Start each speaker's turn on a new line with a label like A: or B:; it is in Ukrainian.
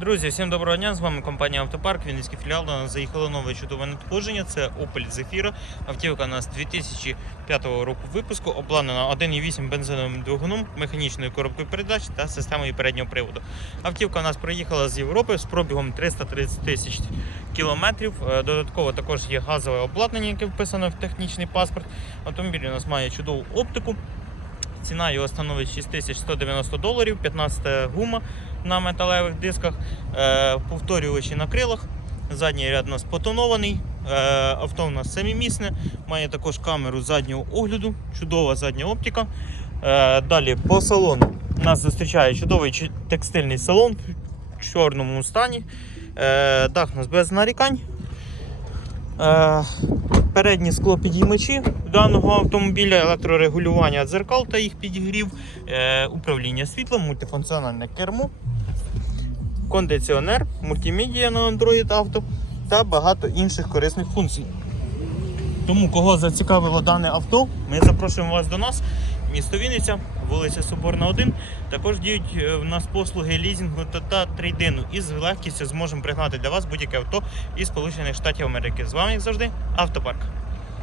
A: Друзі, всім доброго дня! З вами компанія Автопарк, Вінницький філіал. До нас заїхало нове чудове надходження. Це Opel Zafira. Автівка у нас 2005 року випуску, обладнана 1,8 бензиновим двигуном, механічною коробкою передач та системою переднього приводу. Автівка у нас приїхала з Європи з пробігом 330 тисяч кілометрів. Е, Додатково також є газове обладнання, яке вписано в технічний паспорт. Автомобіль у нас має чудову оптику. Ціна його становить 6190 доларів, 15 гума на металевих дисках, е, повторювачі на крилах. Задній ряд у нас потонований, е, авто у нас самімісне, має також камеру заднього огляду, чудова задня оптика. Е, далі по салону нас зустрічає чудовий текстильний салон в чорному стані. Дах у нас без нарікань. Е, передні склопідіймачі даного автомобіля, електрорегулювання дзеркал та їх підігрів, е, управління світлом, мультифункціональне кермо, кондиціонер, мультимедія на Android Auto та багато інших корисних функцій. Тому, кого зацікавило дане авто, ми запрошуємо вас до нас. Місто Вінниця, вулиця Соборна 1. Також діють е, в нас послуги лізінгу та, та трейдину. І з легкістю зможемо пригнати для вас будь-яке авто із Сполучених Штатів Америки. З вами, як завжди, автопарк.